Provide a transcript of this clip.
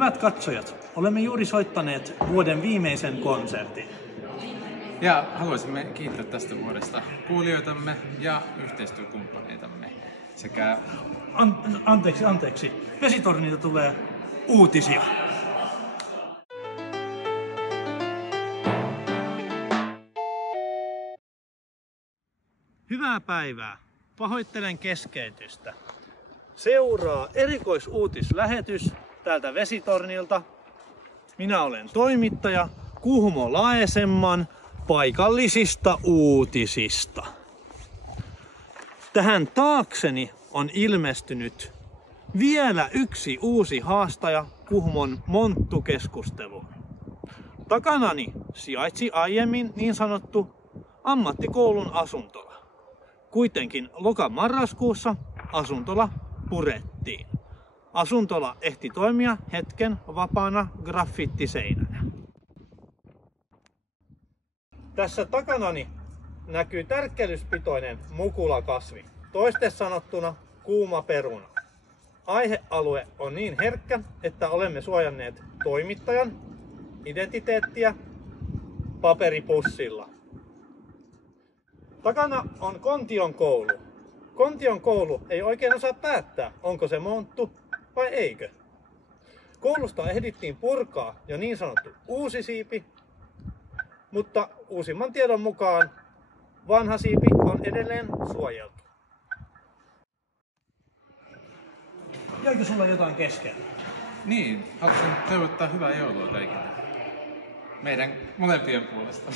Hyvät katsojat, olemme juuri soittaneet vuoden viimeisen konsertin. Ja haluaisimme kiittää tästä vuodesta kuulijoitamme ja yhteistyökumppaneitamme sekä... Anteeksi. Vesitornilta tulee uutisia. Hyvää päivää. Pahoittelen keskeytystä. Seuraa erikoisuutislähetys täältä Vesitornilta. Minä olen toimittaja Kuhmo Laesemman paikallisista uutisista. Tähän taakseni on ilmestynyt vielä yksi uusi haastaja Kuhmon Monttu-keskusteluun. Takanani sijaitsi aiemmin niin sanottu ammattikoulun asuntola. Kuitenkin loka-marraskuussa asuntola purettiin. Asuntola ehti toimia hetken vapaana graffittiseinänä. Tässä takanani näkyy tärkkelyspitoinen mukulakasvi, toiste sanottuna kuuma peruna. Aihealue on niin herkkä, että olemme suojanneet toimittajan identiteettiä paperipussilla. Takana on Kontion koulu. Kontion koulu ei oikein osaa päättää, onko se monttu vai eikö. Koulusta ehdittiin purkaa jo niin sanottu uusi siipi, mutta uusimman tiedon mukaan vanha siipi on edelleen suojeltu. Jäikö sulla jotain kesken? Niin, haluaisin toivottaa hyvää joulua kaikille. Meidän molempien puolesta.